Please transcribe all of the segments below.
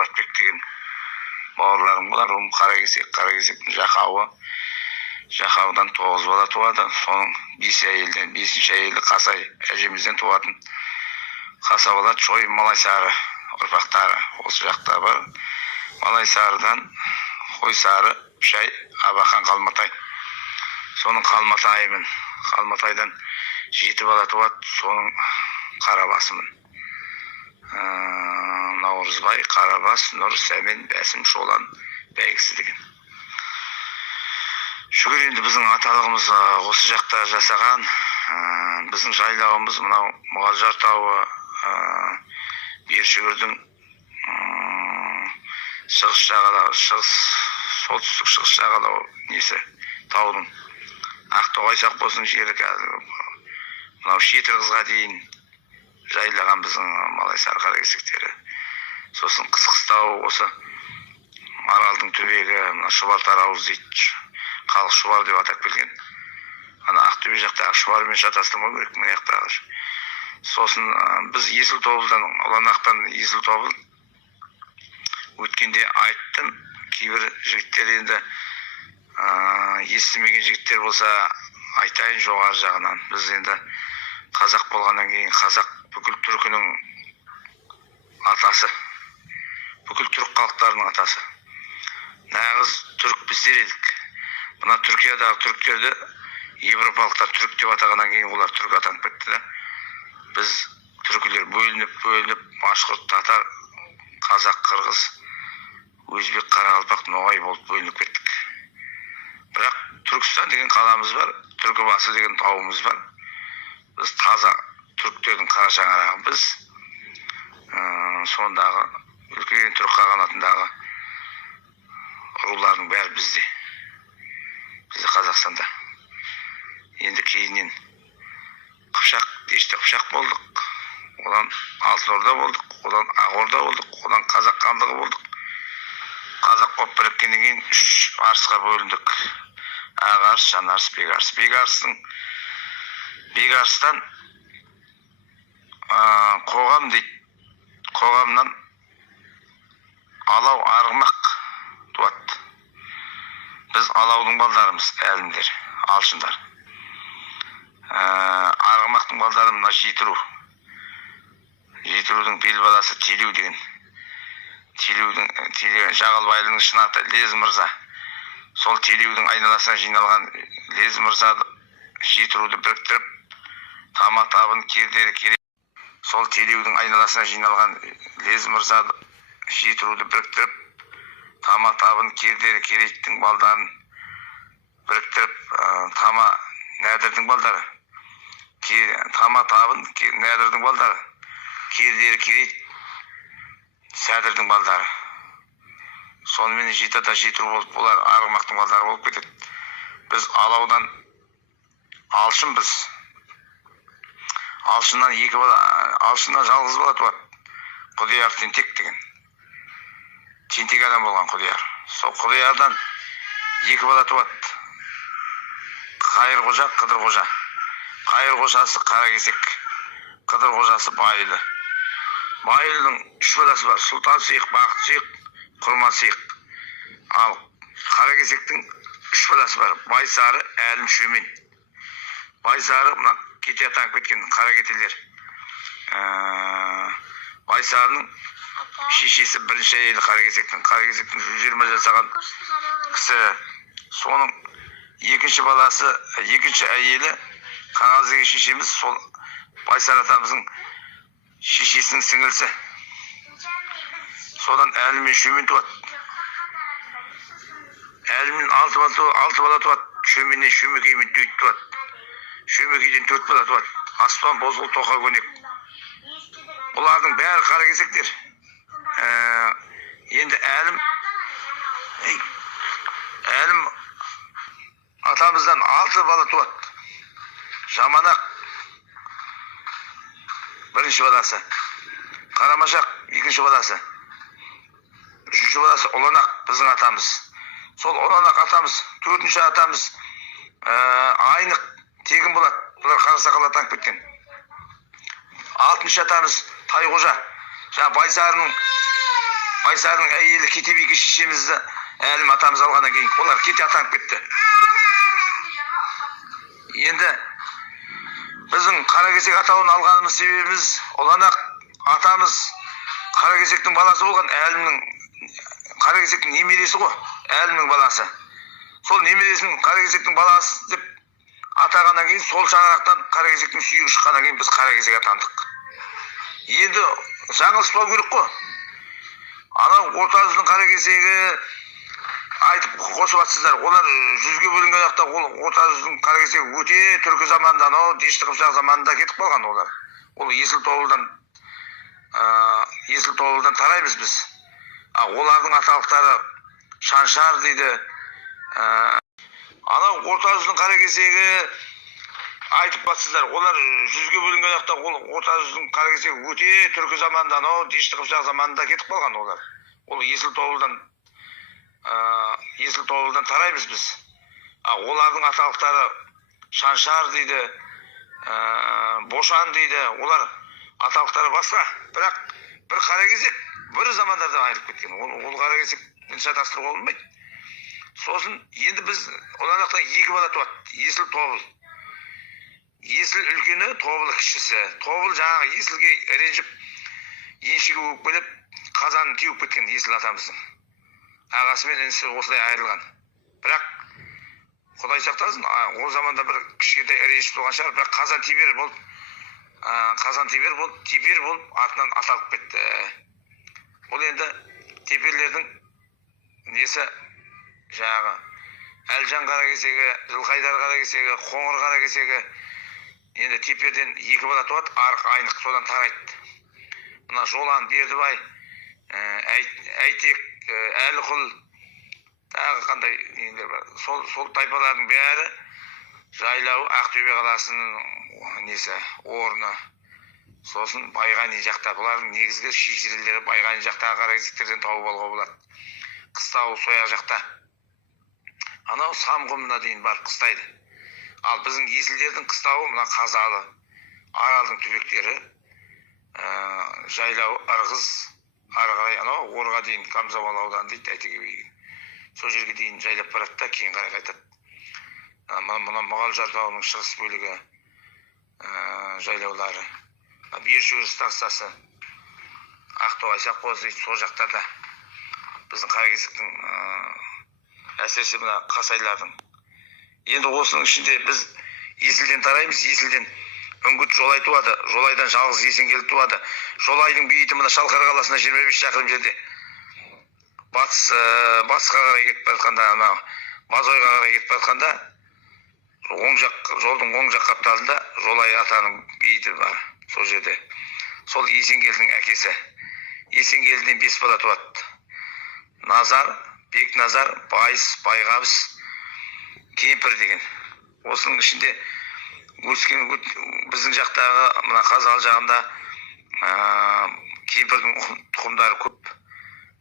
Мұратбек деген бауырларым болар. Қаракесектің Жақаудан 9 бала туады. Соның 5 әйелден, 5-ші әйелі Қасай әжемізден туатын. Қаса бала Чой Малайсары ұрпақтары осы жақта бар. Малайсарыдан Қойсары, Пішай, Абақан, Қалматай. Соның Қалматайымын. Қалматайдан 7 бала туады. Соның Қарабасымын. Наурызбай, Қарабас, Нұр, Сәмен, Бәсім, Шолан, Бәйгісі деген. Шүгір енді біздің аталығымыз осы жақта жасаған. Біздің жайлауымыз мынау Мұғалжар тауы, Бершүгірдің шығыс жағалауы, солтүстік шығыс жағалауы несі таудың. Ақтоғайсақ болсын жері мынау Шетірқызға дейін жайлаған біздің Малайсары қаракесектері. Сосын Қысқыстау осы Аралдың түбегі, Шұбартар ауыз дейді. Халық Шұбар деп атап келген. Ана Ақтөбе жақта Шұбармен шатастырмау керек, мына жақтағы. Сосын біз Есіл Тобылдан, Ұланақтан Есіл Тобыл өткенде айттым. Кейбір жігіттер енді естімеген жігіттер болса айтайын жоғары жағынан. Біз енді қазақ болғаннан кейін қазақ бүкіл түркінің атасы. Бүкіл түрк халықтарының атасы. Нағыз түрк біздер едік. Мына Түркиядағы түріктерді европалықтар түрік деп атағаннан кейін олар түрік атанып кетті. Біз түркілер бөлініп, башқұрт, татар, қазақ, қырғыз, өзбек, қарақалпақ, ноғай болып бөлініп кеттік. Бірақ Түркістан деген қаламыз бар, Түркібасы деген тауымыз бар. Біз таза түріктердің қара шаңырағы біз. Сондағы үлкен түрік қағанатындағы рулардың бәрі бізде. Бізде Қазақстанда. Енді кейіннен Дешті Қыпшақ болдық. Одан Алтын Орда болдық. Одан Ақ Орда болдық. Одан Қазақ хандығы болдық. Қазақ болып біріккеннен кейін 3 арысқа бөліндік. Ақ арыс, Жан арыс, Бек арыс. Бек арыстан қоғам дейді. Қоғамнан алау арғымақ туады. Біз алаудың балдарымыз, әлімдер, алшындар. Арғымақтың балдары мына Жетіру. Жетірудің бел баласы Телеу деген. Жағалбайлының шын аты Лез Мырза. Сол Телеудің айналасына жиналған Лез Мырза Жетіруді біріктіріп, тама-табын кердері керек. Сол Телеудің айналасына жиналған Лез Мырза Жетіруді біріктіріп, тама-табын кердері керейттің балдарын біріктіріп, тама нәдірдің балдары, тама-табын нәдірдің балдары, кердері керейт сәдірдің балдары. Сонымен жетата Жетіру болып, олар арғымақтың балдары болып кетеді. Біз алаудан алшынбыз. Алшыннан алшыннан жалғыз бала туады. Құдияр Тентек деген. Тентек адам болған Құдияр. Сол Құдиярдан 2 бала туады. Қайыр қожа, Қыдыр қожа. Қайыр қожасы Қаракесек, Қыдыр қожасы Байлы. Байлының 3 баласы бар. Сұлтан Сейіқ, Бақыт Сейіқ, Құрман Сейіқ. Ал Қаракесектің 3 баласы бар. Байсары, Әлім, Шөмен. Байсары мына кете атанып кеткен қаракетелер. Байсарының шешесі бірінші әйелі Қаракесектің 120 жасаған кісі. Соның екінші баласы, екінші әйелі Қаңғаздеген шешеміз, сол Байсар атамыздың шешесінің сіңілісі. Содан Әлім мен Шөмен туады. Әлімнен 6 бала туады. Шөменнен Шөмекеймен 4 туады. Шөмекейден 4 бала туады. Аспан, Бозғыл, Тоқа, Көнек. Бұлардың бәрі қаракесектер. Енді Әлім атамыздан 6 бала туады. Жаманақ бірінші баласы. Қарамашақ екінші баласы. Үшінші баласы Ұланақ біздің атамыз. Сол Ұланақ атамыз, 4-ші атамыз Айнық тегін болады. Бұлар Қарасақал атанып кеткен. 6-ші атамыз Тайқожа. Байсарының Байсардың әйелі Кетебеке шешемізді әлім атамыз алғаннан кейін олар кете атанып кетті. Енді біздің Қаракесек атауын алғанымыз себебіміз Ұланақ атамыз Қаракесектің баласы болған, әлімнің Қаракесектің немересі ғой, әлімнің баласы. Сол немересін Қаракесектің баласы деп атағаннан кейін сол шаңырақтан Қаракесектің сүйегі шыққаннан кейін біз Қаракесек атандық. Енді жаңылыспау керек қой. Анау орта жүздің Қаракесегі айтып қосып атсыздар. Олар жүзге бөлінген уақытта ол орта жүздің Қаракесегі өте түркі заманында, анау Дешті Қыпшақ заманында кетіп қалған олар. Ол Есіл Тобылдан тараймыз біз. Олардың аталықтары Шаншар дейді. Анау орта жүздің Қаракесегі айтып батсыздар. Олар жүзге бөлінген уақытта ол орта жүздің Қаракесегі өте түркі заманында, анау Дешті Қыпшақ заманында кетіп қалған олар. Ол Есіл Тобылдан тараймыз біз. Олардың аталықтары Шаншар дейді, Бошан дейді. Олар аталықтары басқа. Бірақ бір Қаракесек бір замандарда айырып кеткен. Ол Қаракесекпен шатастыруға болмайды. Сосын енді біз Ұланақтан екі бала туады. Есіл, Тобыл. Есіл үлкені, Тобыл кішісі. Тобыл жаңағы Есілге ренжіп, еншіге өкіп келіп, қазанын теуіп кеткен Есіл атамыздың. Ағасы мен інісі осылай айырылған. Бірақ Құдай сақтасын, ол заманда бір кішкентай ренжіп болған шығар, бірақ қазан тепер болып артынан аталып кетті. Ол енді теперлердің несі жаңағы Әлжан Қаракесегі, Жылқайдар Қаракесегі, Қоңыр Қаракесегі. Енді теперден екі бала туады, Арық, Айнық, содан тарайды. Мына Жолан, Бердібай, Әйтек, Әліқұл, тағы қандай нелер бар. Сол тайпалардың бәрі жайлауы Ақтөбе қаласының несі орны. Сосын Байғани жақта. Бұлардың негізгі шежірелері Байғани жақтағы Қаракесектерден тауып алуға болады. Қыстауы Сояқ жақта. Анау Самғұмына дейін барып қыстайды. Ал біздің Есілдердің қыстауы мына Қазалы, Аралдың түбектері, жайлауы Ырғыз, ары қарай анау Орға дейін Қамзабал ауданы дейді, Әйтеке биге. Сол жерге дейін жайлап барады да кейін қарай қайтады. Мына Мұғалжар тауының шығыс бөлігі жайлаулары. Бершөгір станциясы, Ақтоғай, Саққоз дейді, сол жақтарда. Біздің Қаракесектің әсіресе мына Қасайлардың. Енді осының ішінде біз Есілден тараймыз. Есілден Үңгіт Жолай туады. Жолайдан жалғыз Есенгелді туады. Жолайдың бейіті мына Шалқар қаласына 25 шақырым жерде. Батысқа қарай кетіп жатқанда, Базойға қарай кетіп жатқанда, жолдың оң жақ қапталында Жолай атаның бейіті бар. Сол жерде. Сол Есенгелдің әкесі. Есенгелдіден 5 бала туады. Назар, Бекназар, Байыс, Байғабыс, Кемпір деген. Осының ішінде өскен біздің жақтағы мына Қазалы жағында Кемпірдің тұқымдары көп.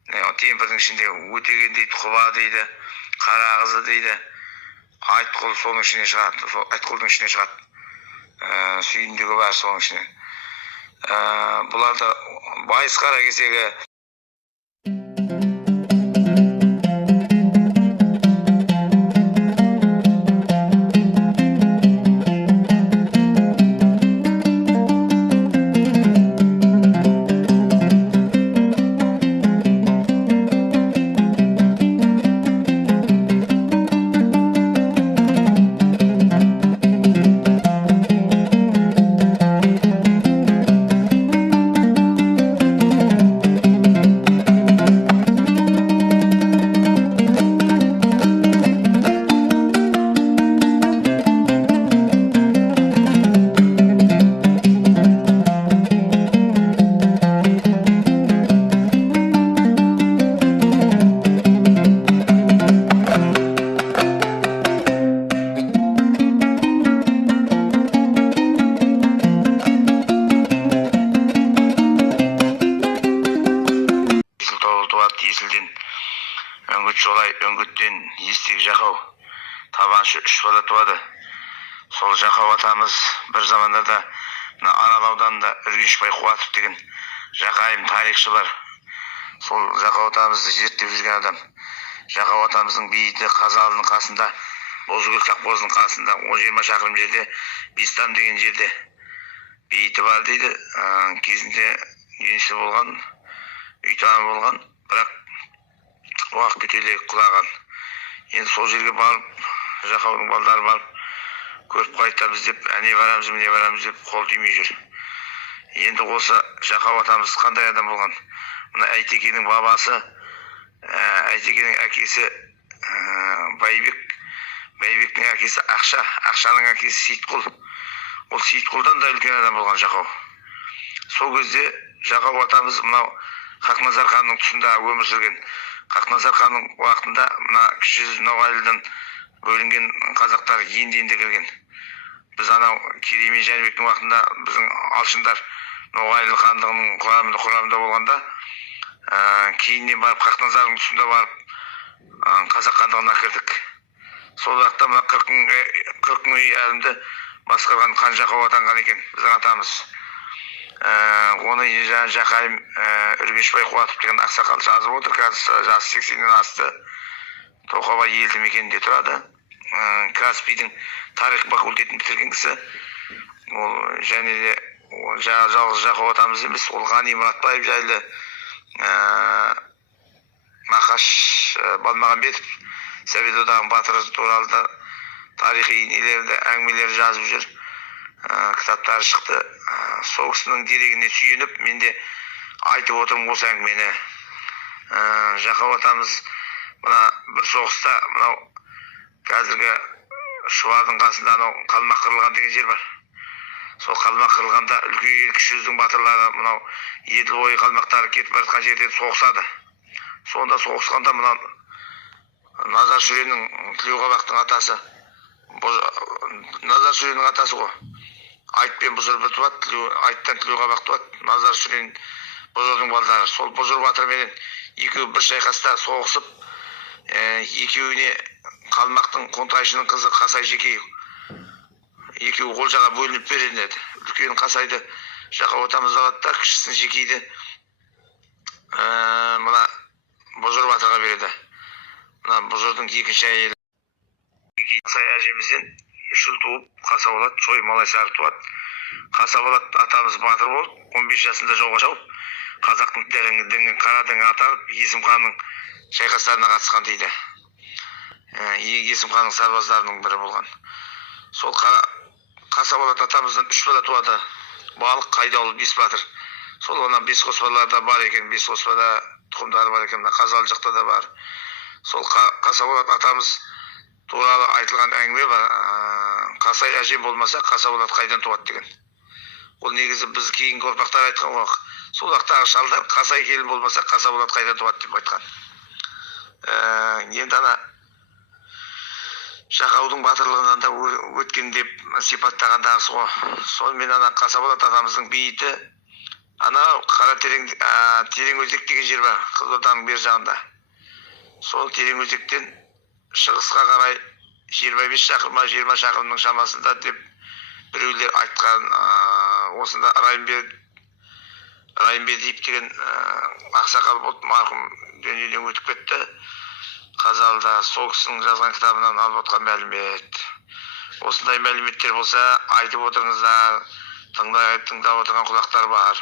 Кемпірдің ішінде Өтеген дейді, Құба дейді, Қарағызы дейді. Айтқұл соның ішіне шығады. Айтқұлдың ішіне шығады. Сүйіндігі бар соның ішіне. Бұларда Байыс Қаракесегі. Есілден Үңгіт Жолай, Үңгіттен Естек Жақау, Табаншы 3 бала туады. Сол Жақау атамыз бір замандарда Арал ауданында Үргеншбай Қуатов деген жақайым тарихшы бар. сол Жақау атамызды зерттеп жүрген адам. Жақау атамыздың бейіті Қазалының қасында, Бозгүл Сақбоздың қасында 10-20 шақырым жерде Бестам деген жерде бейіті бар дейді. Кезінде енесі болған, үйтаны болған, бірақ уақыт өте құлаған. Енді сол жерге барып, Жақаудың балдары барып, көріп қайтамыз деп, әне барамыз, міне барамыз деп қол тимей жүр. Енді осы Жақау атамыз қандай адам болған? Мына Әйтекенің бабасы, Әйтекенің әкесі Байбек, Байбектің әкесі Ақша, Ақшаның әкесі Сейітқұл. Ол Сейітқұлдан да үлкен адам болған Жақау. Сол кезде Жақау атамыз мынау Хақназар ханның тұсында өмір сүрген. Хақназар ханның уақытында мына кіші жүз Ноғайлыдан бөлінген қазақтар енді кірген. Біз анау Керей мен Жәнібектің уақытында біздің алшындар Ноғайлы хандығының құрамында болғанда, кейіннен барып Хақназардың тұсында барып қазақ хандығына кірдік. Сол уақытта мына 40 мың үй әлімді басқарған хан Жақау атанған екен біздің атамыз. Оны Жақайым Үргеншбай Қуатов деген ақсақал жазып отыр. Қазір жасы 80-ден асты. Тоқабай елді мекенінде тұрады. Каспийдің тарих факультетін бітірген кісі. Ол және де жалғыз Жақау атамыз емес, ол Ғани Мұратбаев жайлы, Мақаш Балмағамбетов, Совет одағының батыры туралы да тарихи нелерді, әңгімелер жазып жүр. Кітаптары шықты. Сол кісінің дерегіне сүйеніп, мен де айтып отырмын осы әңгімені. Жақау атамыз мына бір соғыста, мынау қазіргі Шұбардың қасында анау Қалмақ қырылған деген жер бар. Сол Қалмақ қырылғанда үлкен кіші жүздің батырлары мынау еділ бойы қалмақтары кетіп бара жатқан жерден соғысады. Сонда соғысқанда мынау Назар Шүренің Тілеуқабақтың атасы, Назар Шүренің атасы ғой. Айтпен Бұжыр бір туады, Айттан Тілеуқабақ туады. Назар Шүрен Бұжырдың балдары. Сол Бұжыр батырменен екеуі бір шайқаста соғысып, екеуіне Қалмақтың Қонтайшының қызы Қасай Жекей екеуі Олжаға бөлініп береді. Үлкен Қасайды Жақау атамыз алады да, кішісін Жекейді мына Бұжыр батырға береді. Мына Бұжырдың екінші әйелі Қасай әжемізден 3 жыл туып, Қасаболат Шой Малайсары туады. Қасаболат атамыз батыр болып, 15 жасында жауға шауып, қазақтың діңін қара діңін атарып, Есім ханның шайқастарына қатысқан дейді. Есім ханның сарбаздарының бірі болған. Сол Қасаболат атамыздан 3 бала туады. Балық, Қайдаулы, Бесбатыр. Сол ona Бесқоспаларда бар екен, Бесқоспада тұқымдары бар екен, Қазалжықта да бар. Сол Қасаболат атамыз туралы айтылған әңгіме бар. Қасай әжем болмаса Қасаболат қайдан туады деген. Ол негізі біз кейінгі ұрпақтар айтқан ғой. Сол уақыттағы шалдар Қасай келін болмаса Қасаболат қайдан туады деп айтқан. Енді ана Жақаудың батырлығынан да өткен деп сипаттағандағысы ғой. Сонымен ана Қасаболат атамыздың бейіті ана қара Тереңөзек деген жер бар, Қызылорданың бер жағында. Сол Тереңөзектен шығысқа қарай 25 шақырым, 20 шақырымның шамасында деп біреулер айтқан. Осында Райымбедиев деген ақсақал болып марқұм дүниеден өтіп кетті. Қазалыда сол кісінің жазған кітабынан алып отқан мәлімет. Осындай мәліметтер болса айтып отырыңыздар, тыңдап отырған құлақтар бар.